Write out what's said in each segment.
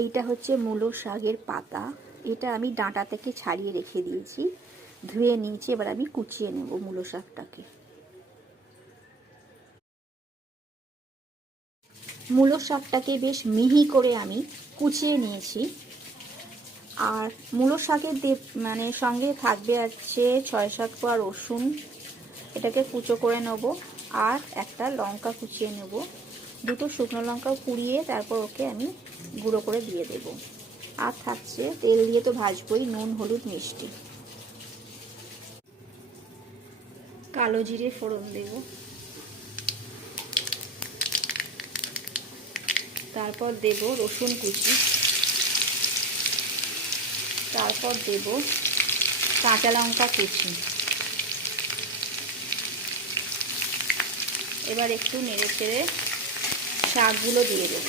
এইটা হচ্ছে মূলো শাকের পাতা। এটা আমি ডাঁটা থেকে ছাড়িয়ে রেখে দিয়েছি, ধুয়ে নিয়েছি। এবার আমি কুচিয়ে নেব মূলো শাকটাকে। মূলো শাকটাকে বেশ মিহি করে আমি কুচিয়ে নিয়েছি। আর মূলো শাকের মানে সঙ্গে থাকবে আছে 6-7 কোয়া রসুন, এটাকে কুচো করে নেব। আর একটা লঙ্কা কুচিয়ে নেব, দুটো শুকনো লঙ্কা পুড়িয়ে তারপর ওকে আমি গুঁড়ো করে দিয়ে দেব। আর থাকছে তেল দিয়ে তো ভাজবই, নুন, হলুদ, মিষ্টি। কালো জিরে ফোড়ন দেব, তারপর দেব রসুন কুচি, তারপর দেব কাঁচা লঙ্কা কুচি। এবার একটু নেড়ে চেড়ে শাকগুলো দিয়ে দেব।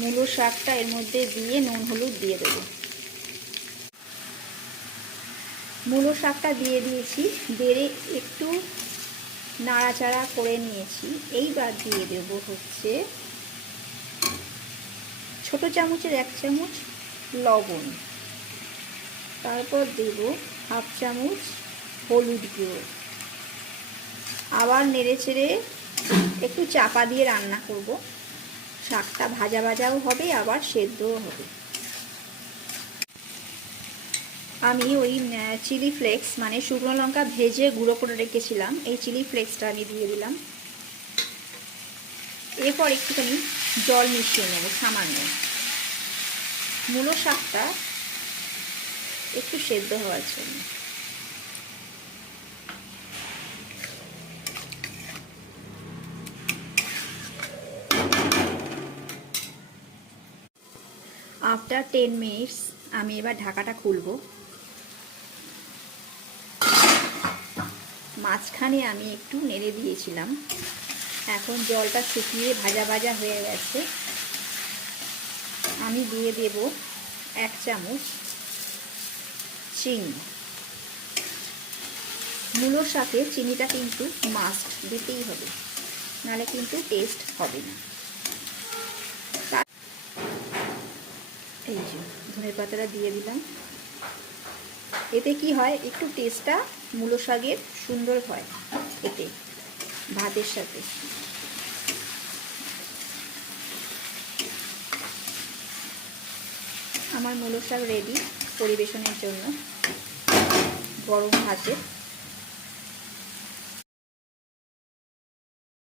মূলো শাকটা এর মধ্যে দিয়ে নুন হলুদ দিয়ে দেব। মূলো শাকটা দিয়ে দিয়েছি, দিয়ে একটু নাড়াচাড়া করে নিয়েছি। এইবার দিয়ে দেব হচ্ছে ছোট চামচের 1 চামচ লবণ, তারপর দেব হাফ চামচ হলুদ গুঁড়ো। আবার নেড়ে চেড়ে একটু চাপা দিয়ে রান্না করব। শাকটা ভাজা ভাজাও হবে, আবার সেদ্ধও হবে। আমি ওই চিলি ফ্লেক্স মানে শুকনো লঙ্কা ভেজে গুঁড়ো করে রেখেছিলাম, এই চিলি ফ্লেক্সটা আমি দিয়ে দিলাম। এরপর একটুখানি জল মিশিয়ে নেব সামান্য, মূলো শাকটা একটু সেদ্ধ হওয়ার জন্য। আফটার 10 মিনিটস আমি এবার ঢাকাটা খুলব। মাঝখানে আমি একটু নেড়ে দিয়েছিলাম, এখন জলটা শুকিয়ে ভাজা ভাজা হয়ে গেছে। আমি দিয়ে দেব 1 চামচ চিনি। মূলো শাকে চিনিটা কিন্তু মাস্ট দিতেই হবে, নাহলে কিন্তু টেস্ট হবে না। এই যে ধনে পাতাটা দিয়ে দিলাম। এতে কি হয়, একটু টেস্টটা মূলো শাকের সুন্দর হয় এতে ভাতের সাথে। আমার মূলো শাক রেডি পরিবেশনের জন্য গরম ভাতে।